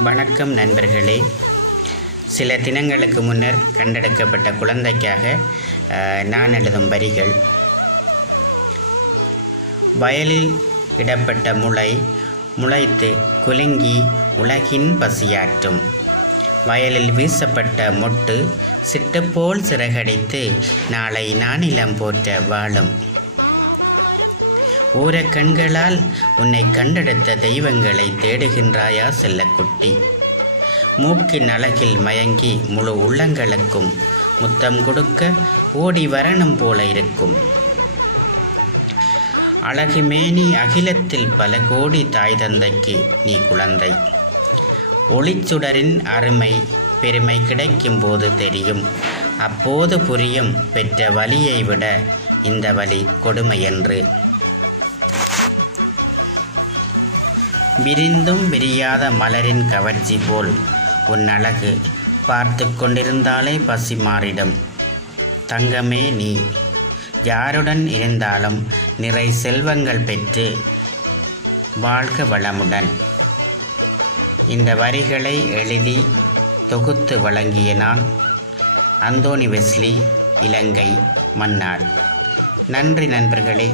வணக்கம் நண்பர்களே. சில தினங்களுக்கு முன்னர் கண்டெடுக்கப்பட்ட குழந்தைக்காக நான் எழுதும் வரிகள். வயலில் இடப்பட்ட முளை முளைத்து குலுங்கி உலகின் பசியாற்றும். வயலில் வீசப்பட்ட மொட்டு சிட்டுப்போல் சிறகடித்து நாளை நானிலம் போற்ற வாழும். ஊரக்கண்களால் உன்னை கண்டெடுத்த தெய்வங்களை தேடுகின்றாயா செல்லக்குட்டி? மூக்கின் அழகில் மயங்கி முழு உள்ளங்களுக்கும் முத்தம் கொடுக்க ஓடி வரணும் போல இருக்கும். அழகு மேனி அகிலத்தில் பல கோடி தாய் தந்தைக்கு நீ குழந்தை. ஒளிச்சுடரின் அருமை பெருமை கிடைக்கும் போது தெரியும். அப்போது புரியும் பெற்ற வலியை விட இந்த வலி கொடுமையென்று. விரிந்தும் விரியாத மலரின் கவர்ச்சி போல் உன் அழகு பார்த்து கொண்டிருந்தாலே பசி மாறிடும். தங்கமே நீ யாருடன் இருந்தாலும் நிறை செல்வங்கள் பெற்று வாழ்க வளமுடன். இந்த வரிகளை எழுதி தொகுத்து வழங்கிய நான் அந்தோனி வெஸ்லி, இலங்கை மன்னார். நன்றி நண்பர்களே.